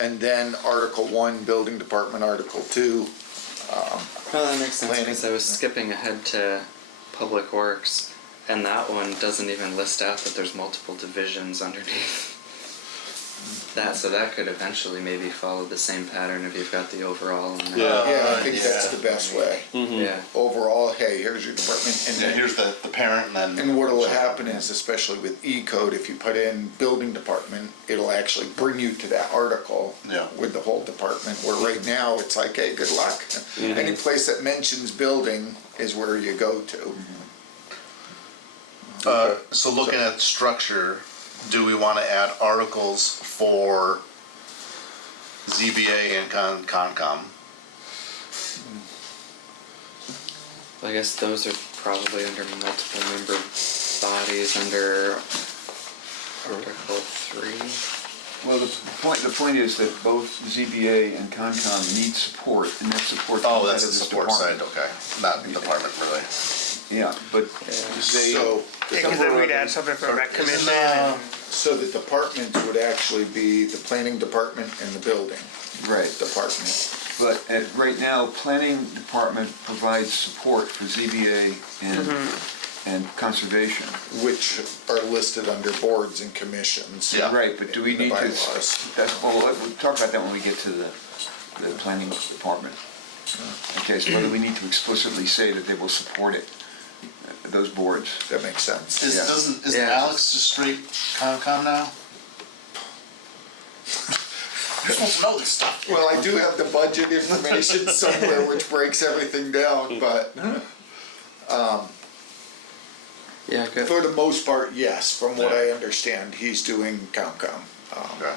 and then Article 1, building department, Article 2, Well, that makes sense planning. because I was skipping ahead to Public Works, and that one doesn't even list out that there's multiple divisions underneath that, so that could eventually maybe follow the same pattern if you've got the overall. And then, yeah, I think yeah. that's the best way. yeah. Overall, hey, here's your department, and Yeah, then here's the parent, and then. and what'll happen is, especially with E-code, if you put in building department, it'll actually bring you to that article Yeah. with the whole department, where right now, it's like, hey, good luck. Any place that mentions building is where you go to. So looking at structure, do we want to add articles for ZBA and Concom? I guess those are probably under multiple member bodies under Article 3. Well, the point is that both ZBA and Concom need support, and that support Oh, comes out that's of the this support side, department. okay, not the department really. Yeah, but they, So, Because then we'd add something for rec commission and so the departments would actually be the planning department and the building right, department. but right now, planning department provides support for ZBA and conservation. Which are listed under boards and commissions. Yeah. Right, but do we in the need to, bylaws. we'll talk about that when we get to the planning department. Okay, so whether we need to explicitly say that they will support it, those boards. That makes sense. Is Yeah, Alex just straight Concom now? You're supposed to know this stuff. Well, I do have the budget information somewhere which breaks everything down, but Yeah, good. for the most part, yes, from what I understand, he's doing ComCom. Okay.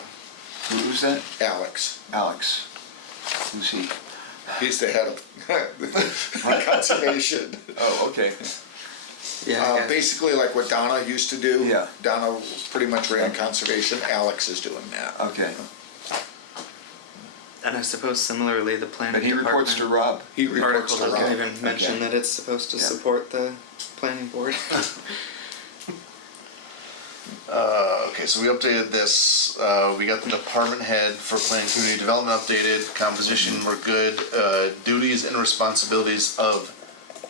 Who's that? Alex, Alex. Who's he? he's the head of conservation. Oh, okay. Yeah, I guess. Basically like what Donna used to do. Yeah. Donna pretty much ran conservation, Alex is doing that. Okay, And I suppose similarly, the planning but he department. reports to Rob. He reports Article to doesn't Rob. even mention Okay. that it's supposed to Yeah. support the planning board. Okay, so we updated this, we got the department head for planning community development updated, composition, we're good, duties and responsibilities of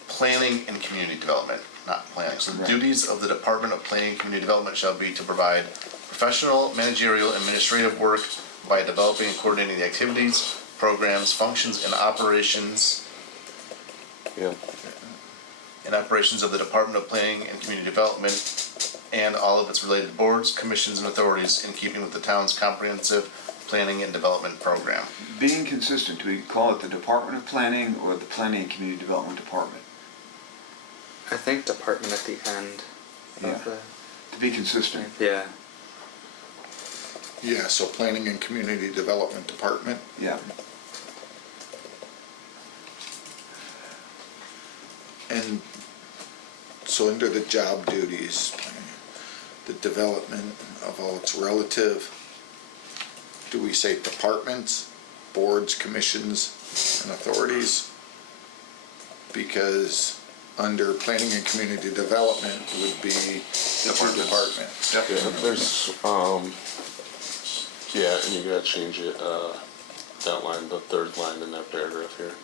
planning and community development, not planning. So the Right. duties of the Department of Planning and Community Development shall be to provide professional, managerial, and administrative work by developing and coordinating the activities, programs, functions, and operations Yeah. of the Department of Planning and Community Development and all of its related boards, commissions, and authorities in keeping with the town's comprehensive planning and development program. Being consistent, do we call it the Department of Planning or the Planning and Community Development Department? I think department at the end Yeah. of the. To be consistent. Yeah. Yeah, so Planning and Community Development Department. Yeah. And so under the job duties, the development of all its relative, do we say departments, boards, commissions, and authorities? Because under planning and community development would be the two departments. Yeah, there's, yeah, and you gotta change it, that line, the third line in that paragraph here.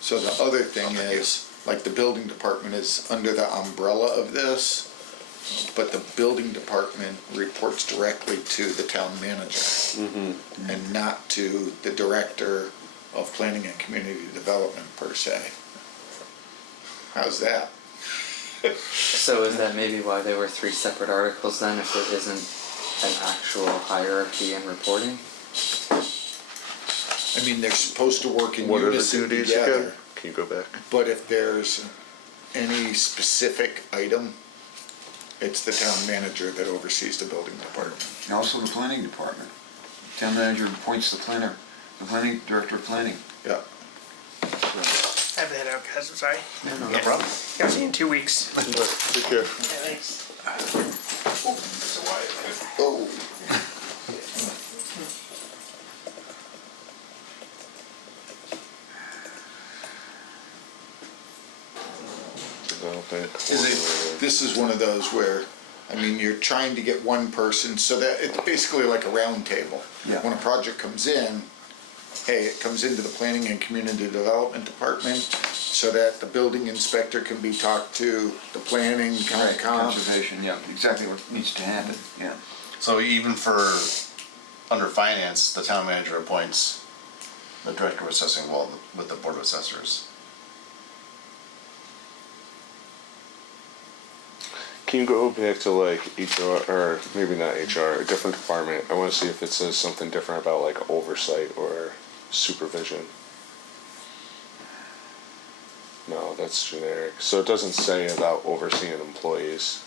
So the other thing is, like the building department is under the umbrella of this, but the building department reports directly to the town manager. And not to the director of planning and community development per se. How's that? So is that maybe why there were 3 separate articles then, if there isn't an actual hierarchy in reporting? I mean, they're supposed to work in What are the unison duties together. again? Can you go back? But if there's any specific item, it's the town manager that oversees the building department. And also the planning department. Town manager appoints the planner, the planning director of planning. Yeah. I have to head out, guys, I'm sorry. No problem. I'll see you in 2 weeks. Take care. Thanks. Oh. Development This is one of those where, I mean, you're trying to get one person, so that it's basically like a round table. Yeah. When a project comes in, hey, it comes into the planning and community development department, so that the building inspector can be talked to, the planning, Right, Concom. conservation, yeah, exactly what needs to happen, yeah. So even for, under finance, the town manager appoints the director of assessing, well, with the board of assessors. Can you go back to like HR, or maybe not HR, a different department? I wanna see if it says something different about like oversight or supervision. No, that's generic. So it doesn't say about overseeing employees.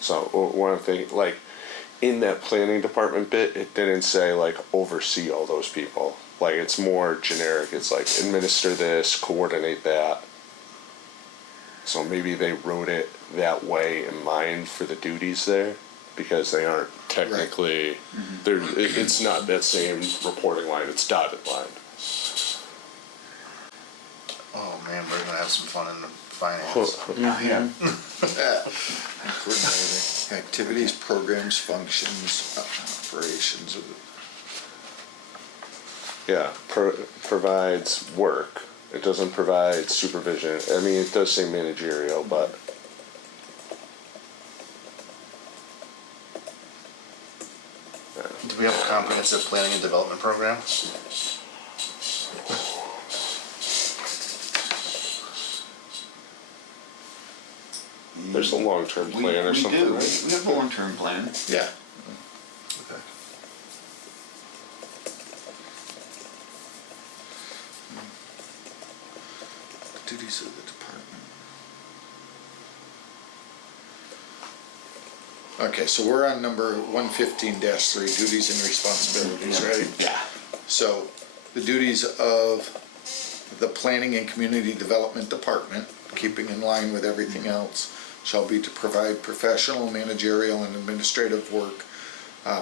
So one of the, like, in that planning department bit, it didn't say like oversee all those people. Like it's more generic. It's like administer this, coordinate that. So maybe they wrote it that way in mind for the duties there, because they aren't technically, it's not that same reporting line, it's dotted line. Oh man, we're gonna have some fun in the finance. Yeah. Coordinating activities, programs, functions, operations. Yeah, provides work. It doesn't provide supervision. I mean, it does say managerial, but Do we have a comprehensive planning and development program? there's a long-term We plan or do. something, We right? have a long-term plan. Yeah. Okay. Duties of the department. Okay, so we're on number 115-3, duties and responsibilities, right? Yeah. So, the duties of the Planning and Community Development Department, keeping in line with everything else, shall be to provide professional, managerial, and administrative work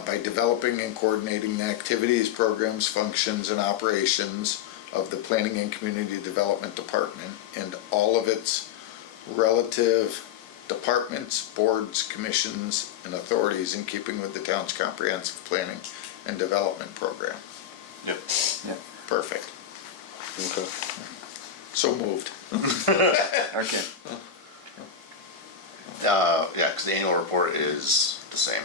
by developing and coordinating the activities, programs, functions, and operations of the Planning and Community Development Department and all of its relative departments, boards, commissions, and authorities in keeping with the town's comprehensive planning and development program. Yep. Yeah. Perfect. Okay. So moved. Okay. Yeah, because the annual report is the same.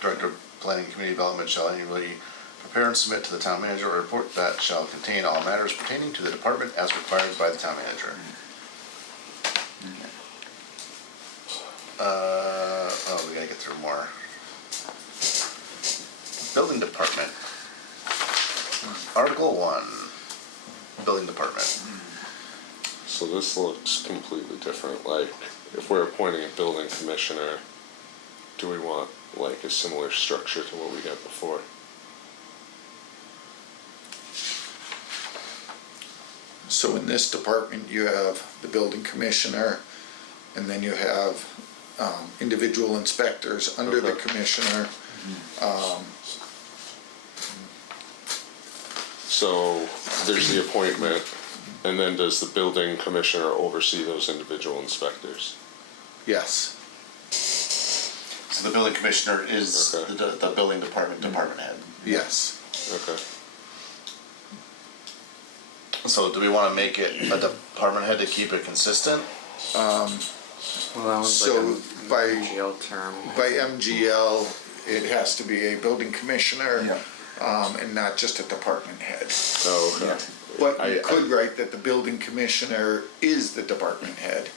Director of Planning and Community Development shall annually prepare and submit to the town manager a report that shall contain all matters pertaining to the department as required by the town manager. Oh, we gotta get through more. Building department. Article 1, building department. So this looks completely different, like, if we're appointing a building commissioner, do we want like a similar structure to what we got before? So in this department, you have the building commissioner, and then you have individual inspectors under the Okay. commissioner. So there's the appointment, and then does the building commissioner oversee those individual inspectors? Yes, So the building commissioner is Okay. the building department head. yes. Okay. So do we wanna make it a department head to keep it consistent? Well, that one's So like by- a GL term. By MGL, it has to be a building commissioner, and not just a department head. Oh, okay. Yeah. But you could write that the building commissioner is the department head.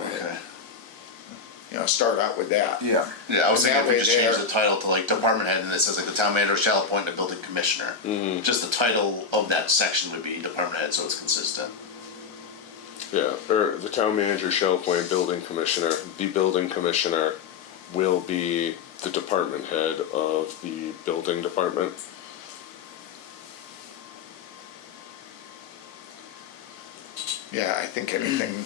Okay. You know, start out with that. Yeah, Yeah, I was And thinking that if we way just change there- the title to like department head and it says like the town manager shall appoint a building commissioner. Just the title of that section would be department head, so it's consistent. Yeah, or the town manager shall appoint building commissioner. The building commissioner will be the department head of the building department. Yeah, I think anything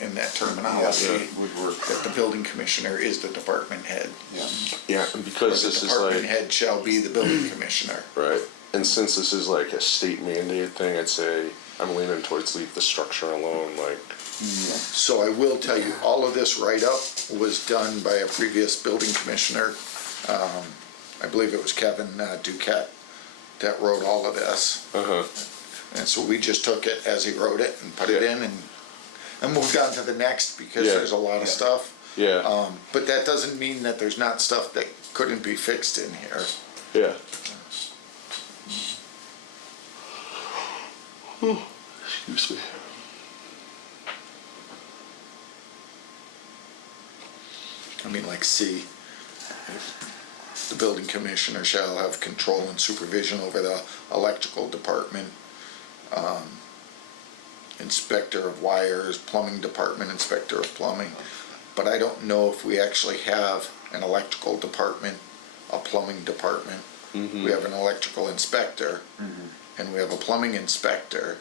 in that terminology, would work. that the building commissioner is the department head. Yeah. Yeah, and Or because the this is department like, head shall be the building commissioner. right, and since this is like a state mandated thing, I'd say I'm leaning towards leave the structure alone, like, So I will tell you, all of this write-up was done by a previous building commissioner. I believe it was Kevin Duquette that wrote all of this. uh-huh, And so we just took it as he wrote it and put it Yeah. in and moved on to the next because Yeah. there's a lot of stuff. yeah, But that doesn't mean that there's not stuff that couldn't be fixed in here. yeah. Excuse me. I mean, like C, the building commissioner shall have control and supervision over the electrical department, inspector of wires, plumbing department, inspector of plumbing. But I don't know if we actually have an electrical department, a plumbing department. We have an electrical inspector, and we have a plumbing inspector,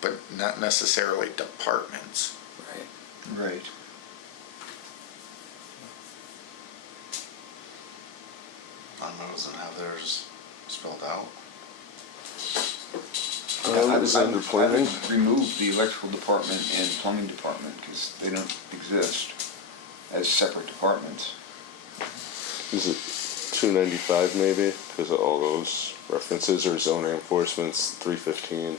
but not necessarily departments. Right. Right. Monmouth doesn't have theirs spelled out. Is that under planning? Remove the electrical department and plumbing department, because they don't exist as separate departments. Is it 295 maybe, because of all those references, or zoning enforcement's 315?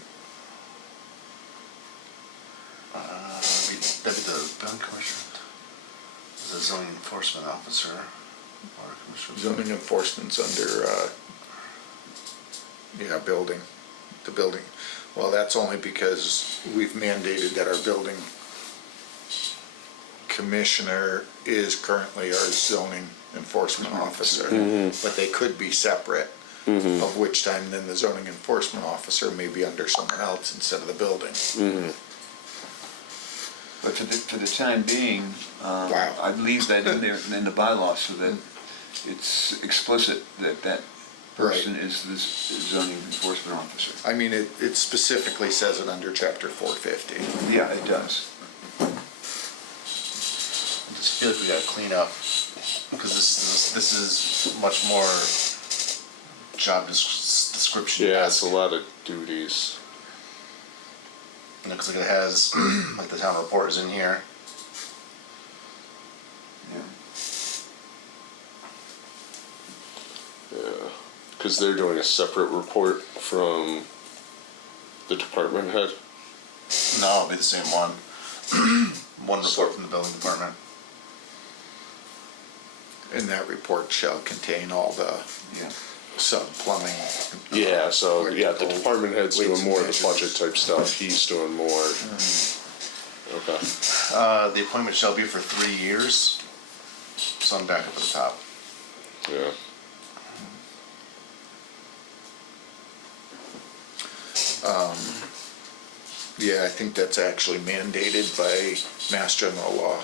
That'd be the building commissioner. The zoning enforcement officer or commissioner. Zoning enforcement's under, building, the building. Well, that's only because we've mandated that our building commissioner is currently our zoning enforcement officer. But they could be separate, of which time then the zoning enforcement officer may be under someone else instead of the building. But for the time being, Wow. I'd leave that in there, in the bylaw, so that it's explicit that that person is the zoning enforcement officer. I mean, it specifically says it under chapter 450. Yeah, it does. I just feel like we gotta clean up, because this is much more job description. Yeah, it's a lot of duties. Because it has, like the town report is in here. Yeah. Yeah, because they're doing a separate report from the department head. No, it'll be the same one. One report from the building department. And that report shall contain all the Yeah. sub-plumbing. Yeah, so yeah, the electrical department head's weights doing and more of the measures. budget type stuff. He's doing more. Okay. The appointment shall be for 3 years. So I'm back up at the top. Yeah. Yeah, I think that's actually mandated by Mass General Law.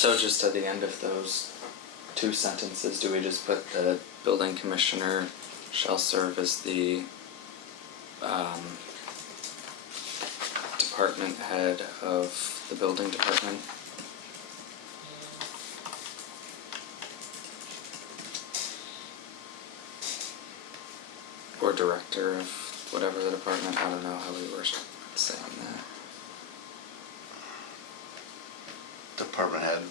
So just at the end of those two sentences, do we just put the building commissioner shall serve as the department head of the building department? Or director of whatever the department, I don't know how we were saying that. Department head,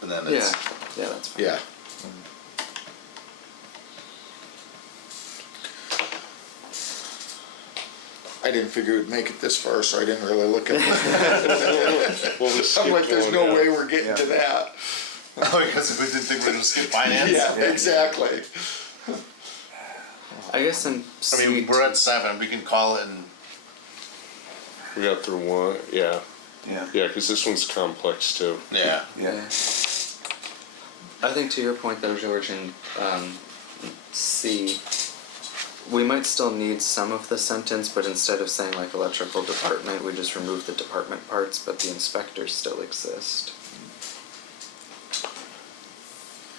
and then Yeah, it's, yeah, that's fine. Yeah. I didn't figure we'd make it this far, so I didn't really look at it. Well, we I'm skipped like, there's one, no yeah. way we're getting to that. oh, because we didn't think we were gonna skip finance? Yeah, exactly. I guess in I mean, C we're at 7, we can call it and, We got through one, yeah. Yeah. Yeah, because this one's complex too. yeah. Yeah. I think to your point though, George, in C, we might still need some of the sentence, but instead of saying like electrical department, we just remove the department parts, but the inspectors still exist.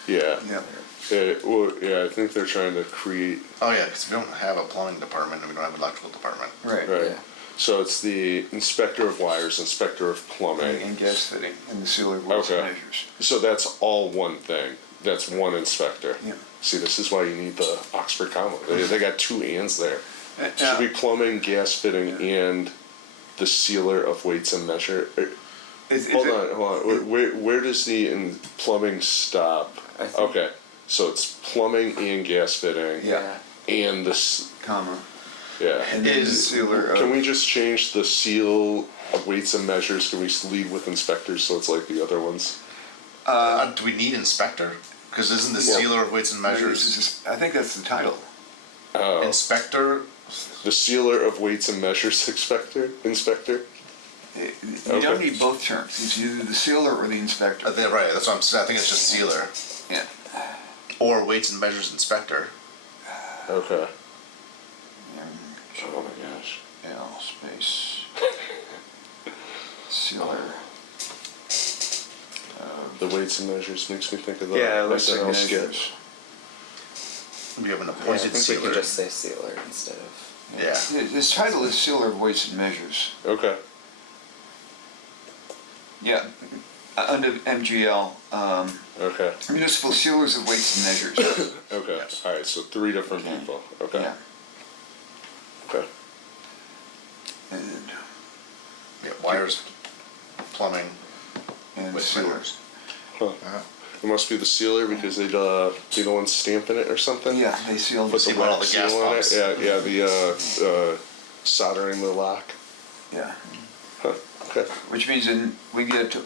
Yeah. Yeah. Well, yeah, I think they're trying to create, Oh, yeah, because we don't have a plumbing department and we don't have an electrical department. Right. right. Yeah. So it's the inspector of wires, inspector of plumbing. And gas fitting and the sealer weights and Okay. measures. So that's all one thing. That's one inspector. Yeah. See, this is why you need the Oxford comma. They got two ands there. Should be plumbing, gas fitting, and the sealer of weights and measure. Hold on. Where does the plumbing stop? I think- Okay, so it's plumbing and gas fitting. Yeah. And this, Comma. yeah. And then the Is- sealer of. Can we just change the seal of weights and measures? Can we just lead with inspectors so it's like the other ones? Do we need inspector? Because isn't the Well, sealer of weights and measures I think that's the title. Oh, inspector? the sealer of weights and measures inspector? You don't Okay. need both terms. It's either the sealer or the inspector. Right, that's what I'm saying, I think it's just sealer. Yeah. Or weights and measures inspector. Okay. Oh my gosh. L space. Sealer. The weights and measures makes me think of the Yeah, let's say SNL sketch. measures. We have an Yeah, I appointed think we sealer. can just say sealer instead of. Yeah. His title is sealer of weights and measures. Okay. Yeah. Under MGL, Okay. municipal sealers of weights and measures. Okay. Yes. All right. So 3 different Okay. people. Okay. Yeah. Okay. And, Yeah, wires, plumbing, and with sealers. sealers. Huh. It must be the sealer because they'd be the one stamping it or something. Yeah, they sealed Put the Seal all wax the gas seal on it. pumps. Yeah. Yeah. The soldering the lock. Yeah. Huh. Okay. Which means when we get to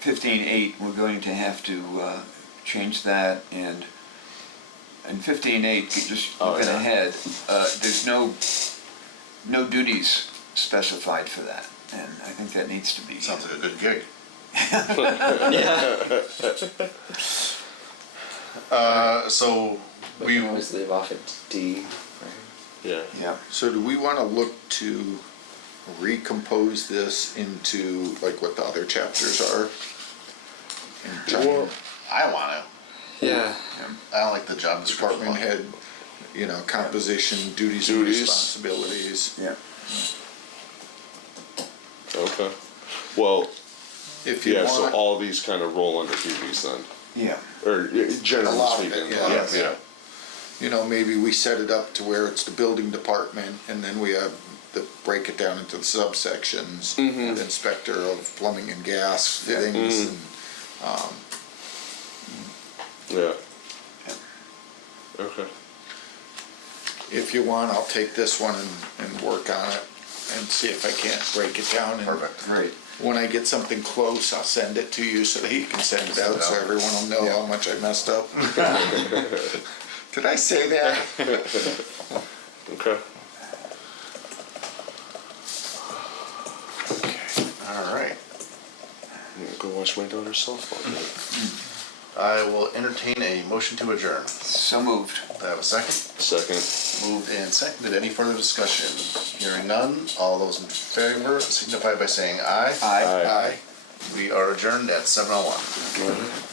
15.8, we're going to have to change that, and in 15.8, just Oh, looking yeah. ahead, there's no duties specified for that, and I think that needs to be. Sounds like a good gig. So We we, can always leave off at D, right? Yeah. Yeah. So do we wanna look to recompose this into like what the other chapters are? And try Well, and I wanna, Yeah. I don't like the job description. department head, composition, duties and Duties. responsibilities. Yeah. Okay. Well, If you yeah. So want, all these kind of roll under duties then, Yeah. or generally A lot of it, speaking. yeah. Yeah. maybe we set it up to where it's the building department and then we have break it down into the subsections. The inspector of plumbing and gas fittings and, Yeah. Okay. if you want, I'll take this one and work on it and see if I can't break it down. And Perfect. Great. when I get something close, I'll send it to you so that you can send it Send out it so out. everyone will know how much I messed up. Did I say that? Okay. All right. I'm gonna go watch my daughter's softball game. I will entertain a motion to adjourn. So moved. Do I have a second? Second. Moved and seconded. Any further discussion? Hearing none. All those in favor signify by saying aye. Aye. Aye. Aye. We are adjourned at 7:01.